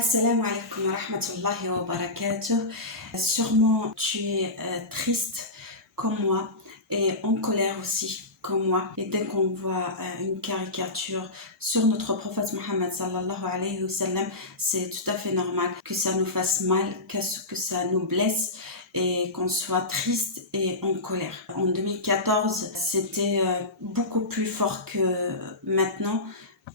Assalamu alaikum wa rahmatullahi wa barakatuh. Sûrement tu es triste comme moi et en colère aussi comme moi. Et dès qu'on voit une caricature sur notre prophète Mohammed sallallahu alayhi wa sallam, c'est tout à fait normal que ça nous fasse mal, que ça nous blesse et qu'on soit triste et en colère. En 2014, c'était beaucoup plus fort que maintenant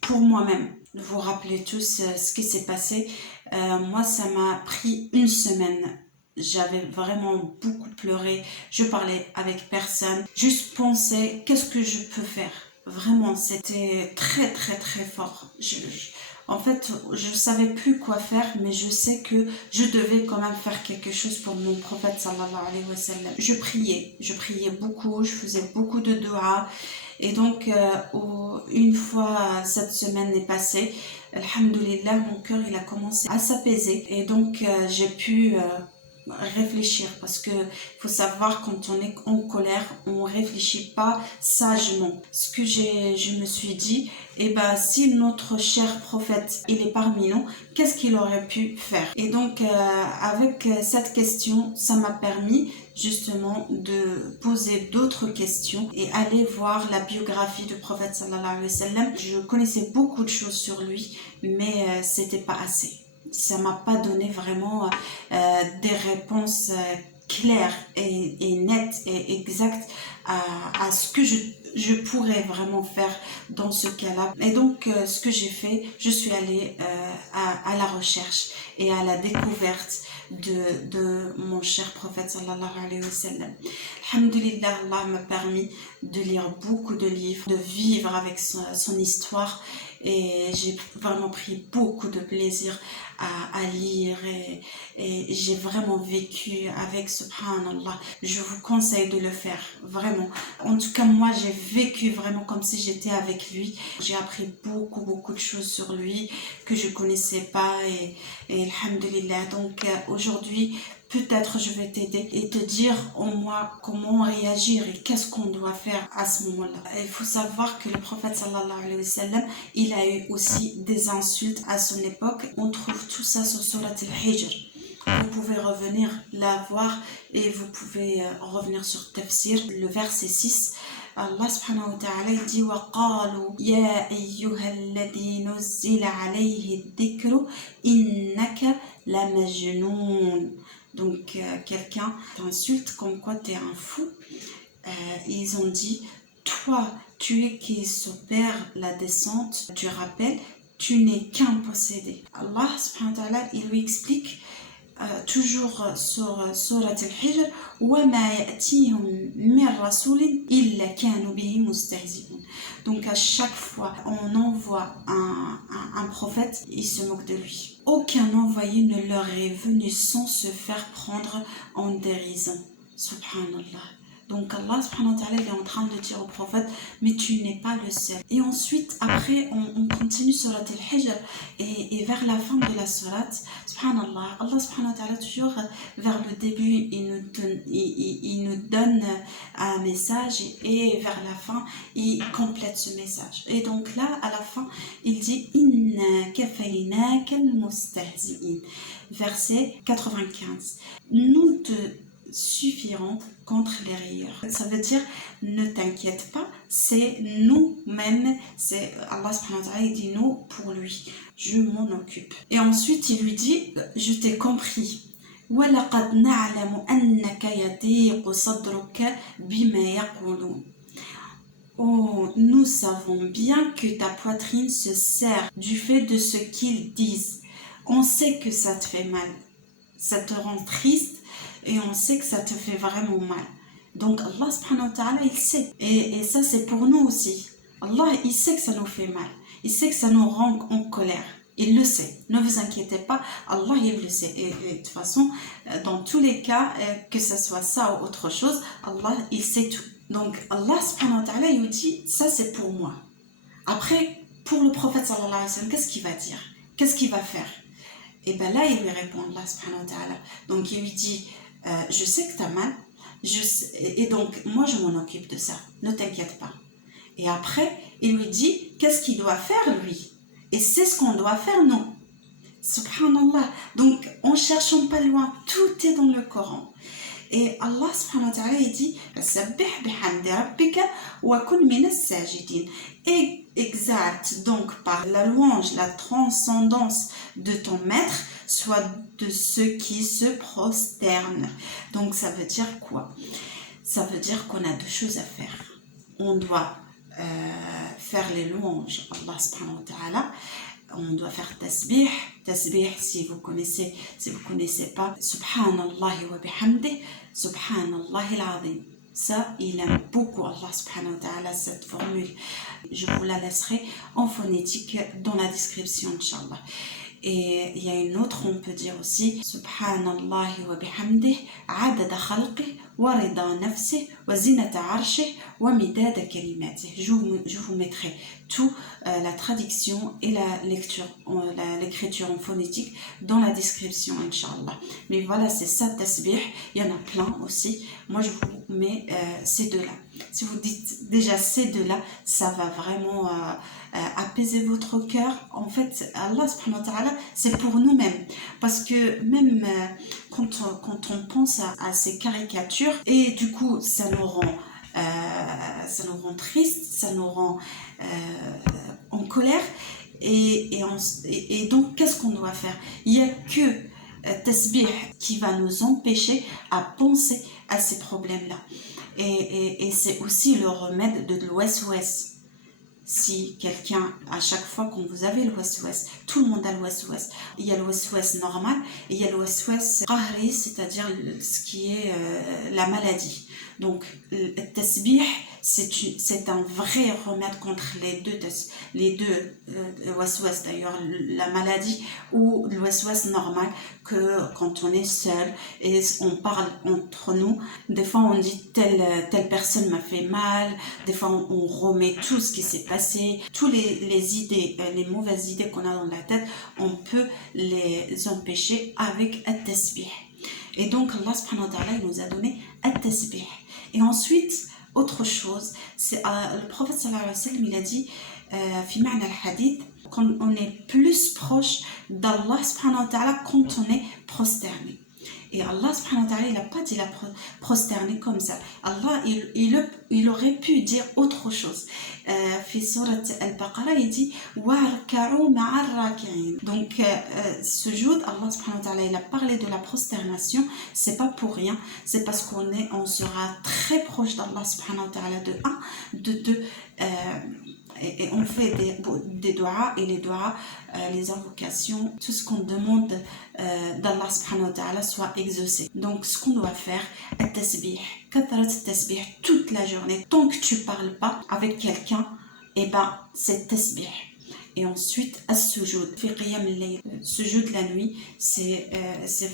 pour moi-même. Vous vous rappelez tous ce qui s'est passé. Moi, ça m'a pris une semaine. J'avais vraiment beaucoup pleuré. Je parlais avec personne. Juste penser, qu'est-ce que je peux faire? Vraiment, c'était très très très fort. En fait, je savais plus quoi faire, mais je sais que je devais quand même faire quelque chose pour mon prophète sallallahu alayhi wa sallam. Je priais beaucoup, je faisais beaucoup de dua. Et donc, une fois cette semaine est passée, alhamdoulilah, mon cœur il a commencé à s'apaiser. Et donc, j'ai pu réfléchir, parce que faut savoir, quand on est en colère, on réfléchit pas sagement. Ce que je me suis dit, si notre cher prophète il est parmi nous, qu'est-ce qu'il aurait pu faire? Et donc avec cette question, ça m'a permis justement de poser d'autres questions et aller voir la biographie du prophète sallallahu alayhi wa sallam. Je connaissais beaucoup de choses sur lui, mais c'était pas assez. Ça m'a pas donné vraiment des réponses claires et nettes et exactes à ce que je pourrais vraiment faire dans ce cas-là. Et donc, ce que j'ai fait, je suis allée à la recherche et à la découverte de mon cher prophète sallallahu alayhi wa sallam. Alhamdulillah, Allah m'a permis de lire beaucoup de livres, de vivre avec son histoire, et j'ai vraiment pris beaucoup de plaisir à lire, et j'ai vraiment vécu avec, subhanallah. Je vous conseille de le faire, vraiment. En tout cas, moi j'ai vécu vraiment comme si j'étais avec lui. J'ai appris beaucoup de choses sur lui que je connaissais pas, et alhamdulillah. Donc aujourd'hui, peut-être je vais t'aider et te dire au moins comment réagir et qu'est-ce qu'on doit faire à ce moment-là. Il faut savoir que le prophète sallallahu alayhi wa sallam, il a eu aussi des insultes à son époque. On trouve tout ça sur Surat al-Hijr. Vous pouvez revenir la voir et vous pouvez revenir sur Tafsir, le verset 6. Allah subhanahu wa ta'ala dit وَقَالُوا يَا أَيُّهَا الَّذِي نُزِّلَ عَلَيْهِ الذِّكْرُ إِنَّكَ لَمَجْنُونَ. Donc quelqu'un t'insulte comme quoi tu es un fou. Ils ont dit, toi tu es qui s'opère la descente du rappel, tu n'es qu'un possédé. Allah subhanahu wa ta'ala, il lui explique toujours sur Surat al-Hijr, وَمَا يَأْتِيهُمْ مِنْ رَسُولٍ إِلَّا كَانُوا بِهِ مُسْتَهْزِئُونَ. Donc à chaque fois on envoie un prophète, il se moque de lui. Aucun envoyé ne leur est venu sans se faire prendre en dérision. Subhanallah. Donc Allah subhanahu wa ta'ala, il est en train de dire au prophète, mais tu n'es pas le seul. Et ensuite, après, on continue surat al-Hijr, et vers la fin de la surat, subhanallah, Allah subhanahu wa ta'ala, toujours vers le début, il nous donne un message, et vers la fin, il complète ce message. Et donc là, à la fin, il dit, Inna kafaynaka al-mustahzi'in. Verset 95. Nous te suffiront contre les rieurs. Ça veut dire, ne t'inquiète pas, c'est nous-mêmes, c'est Allah subhanahu wa ta'ala, il dit nous pour lui, je m'en occupe. Et ensuite il lui dit, je t'ai compris. وَلَقَدْ نَعْلَمُ أَنَّكَ يَضِيقُ صَدْرُكَ بِمَا يَقُولُونَ. Oh, nous savons bien que ta poitrine se serre du fait de ce qu'ils disent. On sait que ça te fait mal, ça te rend triste, et on sait que ça te fait vraiment mal. Donc Allah subhanahu wa ta'ala, il sait. Et ça c'est pour nous aussi. Allah, il sait que ça nous fait mal. Il sait que ça nous rend en colère. Il le sait. Ne vous inquiétez pas, Allah il le sait. Et de toute façon, dans tous les cas, que ce soit ça ou autre chose, Allah il sait tout. Donc Allah subhanahu wa ta'ala, il nous dit, ça c'est pour moi. Après, pour le prophète sallallahu alayhi wa sallam, qu'est-ce qu'il va dire? Qu'est-ce qu'il va faire? Et bien là, il lui répond, Allah subhanahu wa ta'ala. Donc il lui dit, je sais que tu as mal, et donc moi je m'en occupe de ça, ne t'inquiète pas. Et après, il lui dit, qu'est-ce qu'il doit faire lui? Et c'est ce qu'on doit faire, nous. Subhanallah. Donc, en cherchant pas loin, tout est dans le Coran. Et Allah subhanahu wa ta'ala il dit Sabbih bihamdi rabbika wa kun minas sajidin. Et exact, donc par la louange, la transcendance de ton maître, soit de ceux qui se prosternent. Donc ça veut dire quoi? Ça veut dire qu'on a deux choses à faire. On doit faire les louanges Allah subhanahu wa ta'ala. On doit faire tasbih. Tasbih, si vous connaissez pas, subhanallah wa bihamdih, subhanallah al-azim. Ça, il aime beaucoup Allah subhanahu wa ta'ala, cette formule. Je vous la laisserai en phonétique dans la description, Inch'Allah. Et il y a une autre, on peut dire aussi Subhanallah wa bihamdih, adada khalqih, wa rida nafsih, wa zinata arshih, wa midada kalimatih. Je vous mettrai tout, la traduction et la lecture, l'écriture en phonétique dans la description, Inch'Allah. Mais voilà, c'est ça, tasbih. Il y en a plein aussi. Moi, je vous mets ces deux-là. Si vous dites déjà ces deux-là, ça va vraiment apaiser votre cœur. En fait, Allah subhanahu wa ta'ala, c'est pour nous-mêmes. Parce que même quand on pense à ces caricatures, et du coup, ça nous rend triste, ça nous rend en colère. Et donc, qu'est-ce qu'on doit faire? Il n'y a que tasbih qui va nous empêcher à penser à ces problèmes-là. Et c'est aussi le remède de l'ouest-ouest. Si quelqu'un, à chaque fois que vous avez l'ouest-ouest, tout le monde a l'ouest-ouest. Il y a l'ouest-ouest normal et il y a l'ouest-ouest qahri, c'est-à-dire ce qui est la maladie. Donc, le tasbih, c'est un vrai remède contre les deux ouest-ouest d'ailleurs, la maladie ou l'ouest-ouest normal, que quand on est seul et on parle entre nous, des fois on dit telle personne m'a fait mal, des fois on remet tout ce qui s'est passé, toutes les idées, les mauvaises idées qu'on a dans la tête, on peut les empêcher avec at-tasbih. Et donc Allah subhanahu wa ta'ala il nous a donné at-tasbih. Et ensuite, autre chose, c'est le prophète sallallahu alayhi wa sallam, il a dit fi ma'na al-hadith, qu'on est plus proche d'Allah subhanahu wa ta'ala quand on est prosterné. Et Allah subhanahu wa ta'ala, il n'a pas dit la prosterner comme ça. Allah, il aurait pu dire autre chose. Fi surat al-Baqarah, il dit وَارْكَعُوا مَعَ الرَّاكِعِينَ. Donc, ce jour, Allah subhanahu wa ta'ala, il a parlé de la prosternation. C'est pas pour rien. C'est parce on sera très proche d'Allah subhanahu wa ta'ala, de un, de deux. Et on fait des doigts, et les doigts, les invocations, tout ce qu'on demande d'Allah subhanahu wa ta'ala soit exaucé. Donc ce qu'on doit faire, at-tasbih, katharat at-tasbih, toute la journée, tant que tu parles pas avec quelqu'un, et ben c'est tasbih. Et ensuite, as-sujud, fi qiyam al-layl, sujud la nuit, c'est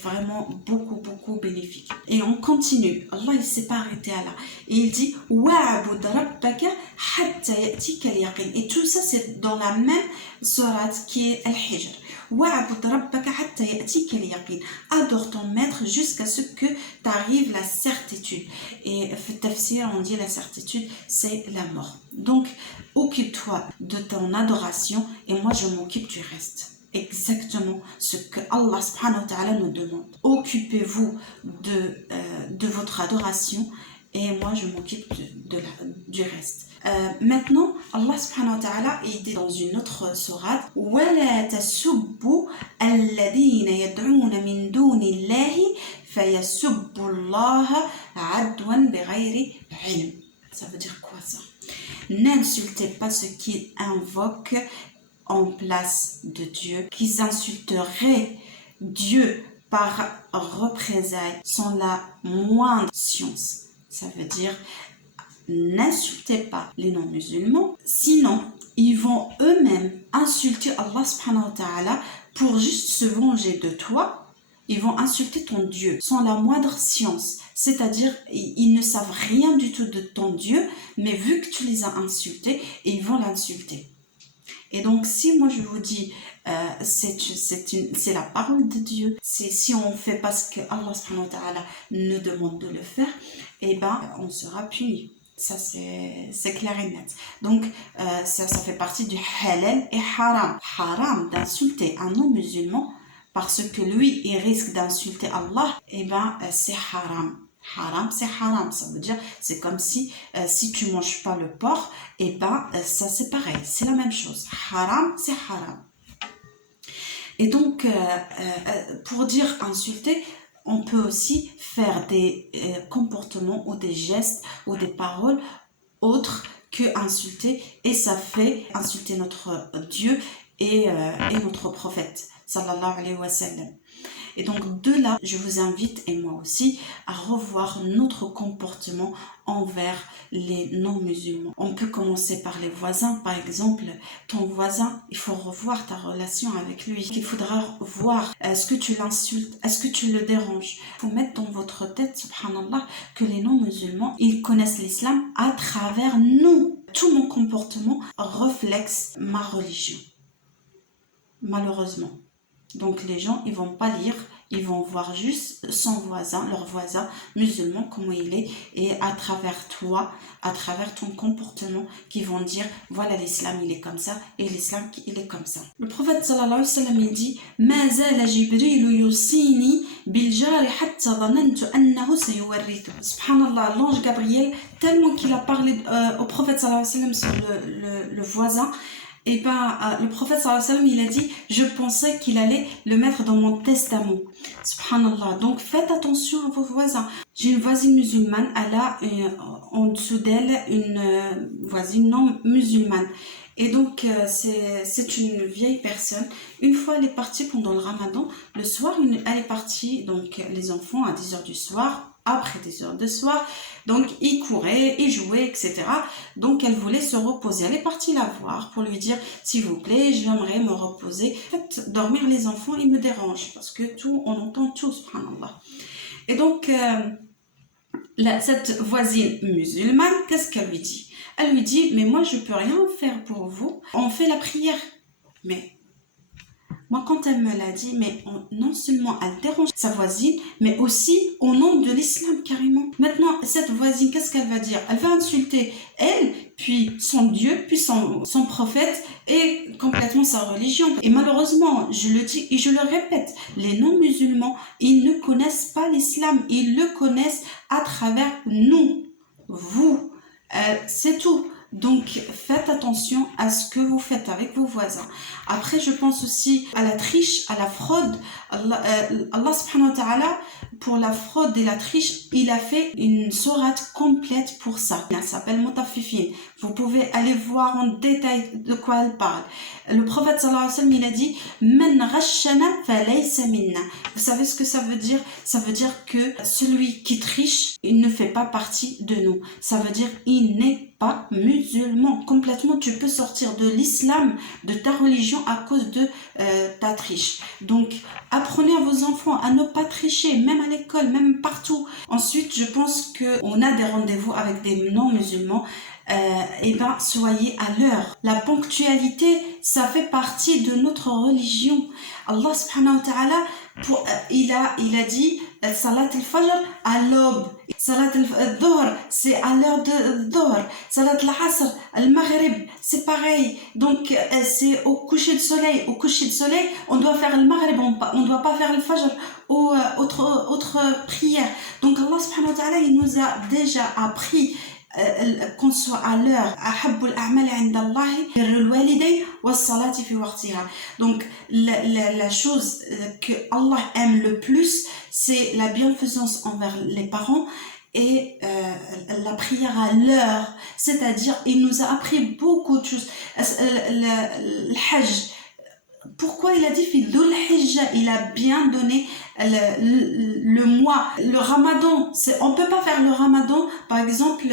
vraiment beaucoup bénéfique. Et on continue. Allah, il s'est pas arrêté à là. Et il dit wa'bud rabbaka hatta ya'tika al-yaqin. Et tout ça, c'est dans la même sourate qui est Al-Hijr. Wa'bud rabbaka hatta ya'tika al-yaqin. Adore ton maître jusqu'à ce que t'arrive la certitude. Et fi tafsir, on dit la certitude, c'est la mort. Donc, occupe-toi de ton adoration et moi je m'occupe du reste. Exactement ce que Allah subhanahu wa ta'ala nous demande. Occupez-vous de votre adoration et moi je m'occupe du reste. Maintenant, Allah subhanahu wa ta'ala il dit dans une autre sourate وَلَا تَسُبُّوا الَّذِينَ يَدْعُونَ مِن دُونِ اللَّهِ فَيَسُبُّوا اللَّهَ عَدْوًا بِغَيْرِ عِلْمٍ. Ça veut dire quoi ça? N'insultez pas ceux qui invoquent en place de Dieu, qu'ils insulteraient Dieu par représailles sans la moindre science. Ça veut dire, n'insultez pas les non-musulmans, sinon ils vont eux-mêmes insulter Allah subhanahu wa ta'ala pour juste se venger de toi. Ils vont insulter ton Dieu sans la moindre science. C'est-à-dire, ils ne savent rien du tout de ton Dieu, mais vu que tu les as insultés, ils vont l'insulter. Et donc, si moi je vous dis, c'est la parole de Dieu, si on ne fait pas ce que Allah subhanahu wa ta'ala nous demande de le faire, eh ben, on sera puni. Ça, c'est clair et net. Donc, ça fait partie du halal et haram. Haram d'insulter un non-musulman, parce que lui, il risque d'insulter Allah, eh ben, c'est haram. Haram, c'est haram. Ça veut dire, c'est comme si tu manges pas le porc, eh ben, ça c'est pareil. C'est la même chose. Haram, c'est haram. Et donc, pour dire insulter, on peut aussi faire des comportements ou des gestes ou des paroles autres que insulter, et ça fait insulter notre Dieu et notre prophète sallallahu alayhi wa sallam. Et donc de là, je vous invite, et moi aussi, à revoir notre comportement envers les non-musulmans. On peut commencer par les voisins, par exemple. Ton voisin, il faut revoir ta relation avec lui. Il faudra voir, est-ce que tu l'insultes, est-ce que tu le déranges. Il faut mettre dans votre tête, subhanallah, que les non-musulmans, ils connaissent l'islam à travers nous. Tout mon comportement reflète ma religion, malheureusement. Donc les gens, ils vont pas lire, ils vont voir juste son voisin, leur voisin musulman, comment il est, et à travers toi, à travers ton comportement, qu'ils vont dire, voilà l'islam il est comme ça, et l'islam il est comme ça. Le prophète sallallahu alayhi wa sallam il dit, ما زال جبريل يوصيني بالجار حتى ظننت أنه سيورثه. Subhanallah, l'ange Gabriel, tellement qu'il a parlé au prophète sallallahu alayhi wa sallam sur le voisin, et ben le prophète sallallahu alayhi wa sallam il a dit, je pensais qu'il allait le mettre dans mon testament. Subhanallah. Donc faites attention à vos voisins. J'ai une voisine musulmane, elle a en dessous d'elle une voisine non musulmane. Et donc c'est une vieille personne. Une fois elle est partie pendant le ramadan, le soir elle est partie, donc les enfants à 10h du soir, après 10h du soir, donc ils couraient, ils jouaient, etc. Donc elle voulait se reposer. Elle est partie la voir pour lui dire, s'il vous plaît, j'aimerais me reposer. Faites dormir les enfants, ils me dérangent, parce que tout, on entend tout, subhanallah. Et donc cette voisine musulmane, qu'est-ce qu'elle lui dit? Elle lui dit, mais moi je peux rien faire pour vous, on fait la prière. Mais moi, quand elle me l'a dit, mais non seulement elle dérange sa voisine, mais aussi au nom de l'islam carrément. Maintenant, cette voisine, qu'est-ce qu'elle va dire? Elle va insulter elle, puis son Dieu, puis son prophète, et complètement sa religion. Et malheureusement, je le dis et je le répète, les non-musulmans, ils ne connaissent pas l'islam, ils le connaissent à travers nous, vous. C'est tout. Donc faites attention à ce que vous faites avec vos voisins. Après, je pense aussi à la triche, à la fraude. Allah subhanahu wa ta'ala, pour la fraude et la triche, il a fait une sourate complète pour ça. Elle s'appelle Mutaffifin. Vous pouvez aller voir en détail de quoi elle parle. Le prophète sallallahu alayhi wa sallam, il a dit Man ghashana falaysa minna. Vous savez ce que ça veut dire? Ça veut dire que celui qui triche, il ne fait pas partie de nous. Ça veut dire il n'est pas musulman. Complètement, tu peux sortir de l'islam, de ta religion à cause de ta triche. Donc, apprenez à vos enfants à ne pas tricher, même à l'école, même partout. Ensuite, je pense qu'on a des rendez-vous avec des non-musulmans. Et ben, soyez à l'heure. La ponctualité, ça fait partie de notre religion. Allah subhanahu wa ta'ala, il a dit Salat al-Fajr à l'aube. Salat al-Dhuhr, c'est à l'heure de Dhuhr. Salat al-Asr, al-Maghrib, c'est pareil. Donc, c'est au coucher de soleil. Au coucher de soleil, on doit faire le Maghrib, on ne doit pas faire le Fajr ou autre prière. Donc, Allah subhanahu wa ta'ala, il nous a déjà appris qu'on soit à l'heure. Donc la chose que Allah aime le plus, c'est la bienfaisance envers les parents et la prière à l'heure, c'est-à-dire il nous a appris beaucoup de choses. Le Hajj, pourquoi il a dit Fidul Hijja, il a bien donné le mois, le Ramadan. On peut pas faire le Ramadan, par exemple,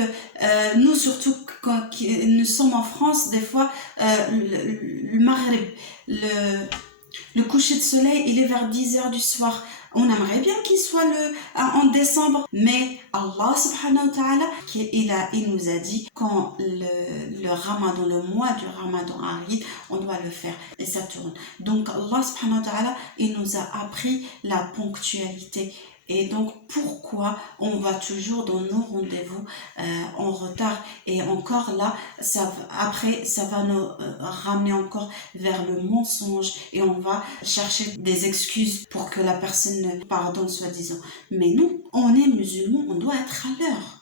nous surtout quand nous sommes en France, des fois le Maghrib, le coucher de soleil, il est vers 10h du soir. On aimerait bien qu'il soit en décembre, mais Allah subhanahu wa ta'ala, il nous a dit quand le Ramadan, le mois du Ramadan arrive, on doit le faire et ça tourne. Donc Allah subhanahu wa ta'ala, il nous a appris la ponctualité. Et donc, pourquoi on va toujours dans nos rendez-vous en retard? Et encore là, après, ça va nous ramener encore vers le mensonge et on va chercher des excuses pour que la personne pardonne, soi-disant. Mais non, on est musulman, on doit être à l'heure.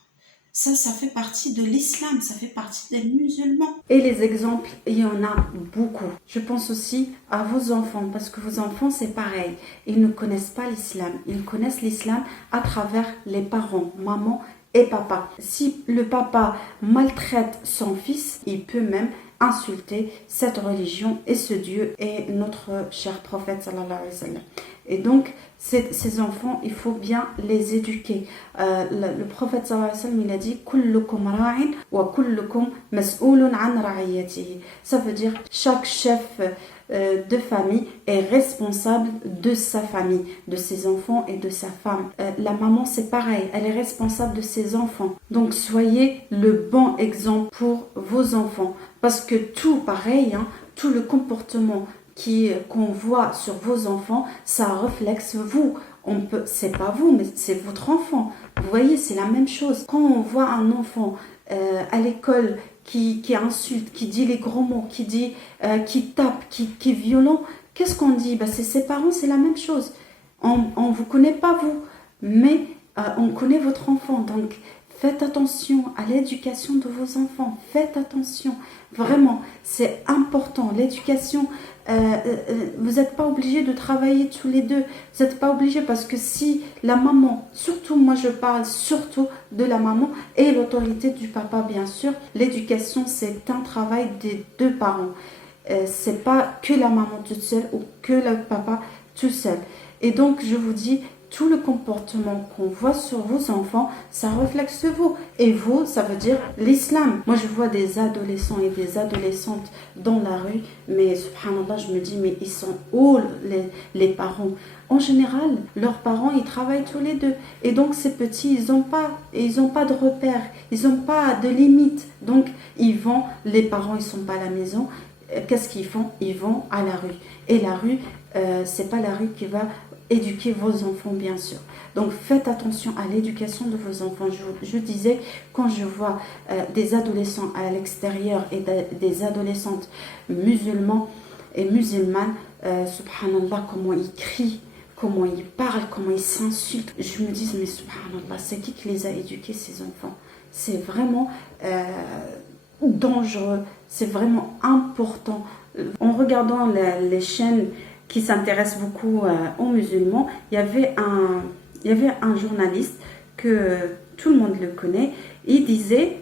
Ça fait partie de l'islam, ça fait partie des musulmans. Et les exemples, il y en a beaucoup. Je pense aussi à vos enfants, parce que vos enfants, c'est pareil. Ils ne connaissent pas l'islam. Ils connaissent l'islam à travers les parents, maman et papa. Si le papa maltraite son fils, il peut même insulter cette religion et ce Dieu et notre cher prophète sallallahu alayhi wa sallam. Et donc, ces enfants, il faut bien les éduquer. Le prophète sallallahu alayhi wa sallam, il a dit kullukum ra'in wa kullukum mas'oulun an ra'iyatihi. Ça veut dire chaque chef de famille est responsable de sa famille, de ses enfants et de sa femme. La maman, c'est pareil, elle est responsable de ses enfants. Donc, soyez le bon exemple pour vos enfants. Parce que tout pareil, hein, tout le comportement qu'on voit sur vos enfants, ça reflète vous. C'est pas vous, mais c'est votre enfant. Vous voyez, c'est la même chose. Quand on voit un enfant à l'école qui insulte, qui dit les gros mots, qui tape, qui est violent, qu'est-ce qu'on dit? C'est ses parents, c'est la même chose. On ne vous connaît pas vous, mais on connaît votre enfant. Donc, faites attention à l'éducation de vos enfants. Faites attention. Vraiment, c'est important. L'éducation, vous n'êtes pas obligés de travailler tous les deux. Vous n'êtes pas obligés parce que si la maman, surtout moi je parle surtout de la maman et l'autorité du papa bien sûr, l'éducation c'est un travail des deux parents. C'est pas que la maman toute seule ou que le papa tout seul. Et donc je vous dis, tout le comportement qu'on voit sur vos enfants, ça reflète sur vous. Et vous, ça veut dire l'islam. Moi, je vois des adolescents et des adolescentes dans la rue, mais subhanallah, je me dis, mais ils sont où les parents? En général, leurs parents, ils travaillent tous les deux. Et donc, ces petits, ils n'ont pas de repères, ils n'ont pas de limites. Donc, les parents, ils ne sont pas à la maison. Qu'est-ce qu'ils font? Ils vont à la rue. Et la rue, c'est pas la rue qui va éduquer vos enfants bien sûr. Donc faites attention à l'éducation de vos enfants. Je disais, quand je vois des adolescents à l'extérieur et des adolescentes musulmans et musulmanes, subhanallah, comment ils crient, comment ils parlent, comment ils s'insultent, je me dis mais subhanallah, c'est qui les a éduqués ces enfants? C'est vraiment dangereux, c'est vraiment important. En regardant les chaînes qui s'intéresse beaucoup aux musulmans, il y avait un journaliste que tout le monde le connaît, il disait,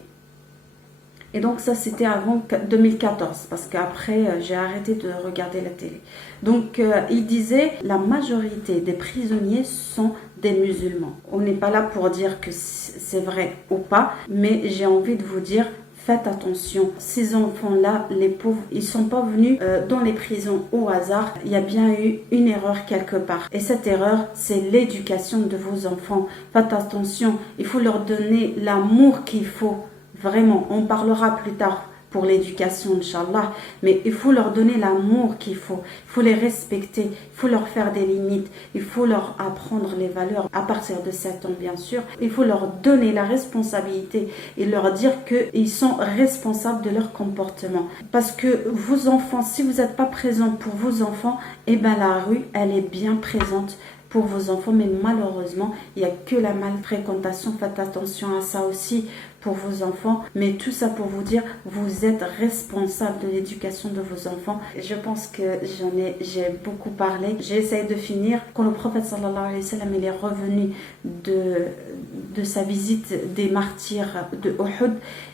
et donc ça c'était avant 2014, parce qu'après j'ai arrêté de regarder la télé. Donc il disait, la majorité des prisonniers sont des musulmans. On n'est pas là pour dire que c'est vrai ou pas, mais j'ai envie de vous dire, faites attention, ces enfants-là, les pauvres, ils ne sont pas venus dans les prisons au hasard. Il y a bien eu une erreur quelque part. Et cette erreur, c'est l'éducation de vos enfants. Faites attention, il faut leur donner l'amour qu'il faut. Vraiment, on parlera plus tard pour l'éducation, Inch'Allah. Mais il faut leur donner l'amour qu'il faut. Il faut les respecter. Il faut leur faire des limites. Il faut leur apprendre les valeurs à partir de 7 ans, bien sûr. Il faut leur donner la responsabilité et leur dire qu'ils sont responsables de leur comportement. Parce que vos enfants, si vous n'êtes pas présent pour vos enfants, eh ben la rue, elle est bien présente pour vos enfants, mais malheureusement, il n'y a que la malfréquentation. Faites attention à ça aussi pour vos enfants, mais tout ça pour vous dire, vous êtes responsable de l'éducation de vos enfants. Je pense que j'ai beaucoup parlé. J'essaie de finir. Quand le prophète sallallahu alayhi wa sallam il est revenu de sa visite des martyrs de Uhud,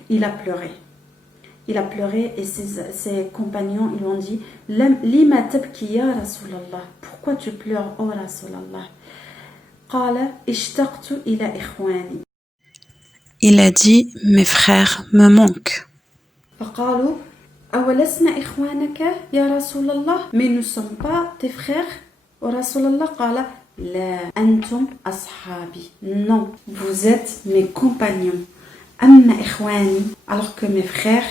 il a pleuré. Il a pleuré et ses compagnons ils lui ont dit Lima tabki ya Rasulallah, pourquoi tu pleures, oh Rasulallah? Qala ishtaqtu ila ikhwani. Il a dit mes frères me manquent. فقالوا أولسنا إخوانك يا رسول الله, mais nous ne sommes pas tes frères, oh Rasulallah? قال لا أنتم أصحابي, non, vous êtes mes compagnons. أما إخواني, alors que mes frères,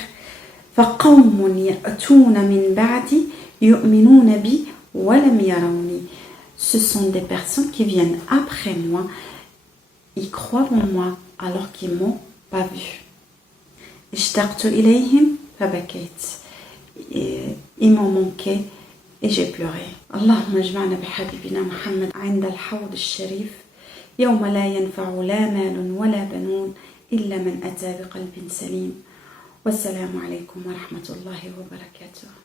فقوم يأتون من بعدي يؤمنون بي ولم يروني, ce sont des personnes qui viennent après moi. Ils croient en moi alors qu'ils m'ont pas vu. اشتقت إليهم فبكيت. Ils m'ont manqué et j'ai pleuré. اللهم اجمعنا بحبيبنا محمد عند الحوض الشريف يوم لا ينفع لا مال ولا بنون إلا من أتى بقلب سليم. والسلام عليكم ورحمة الله وبركاته.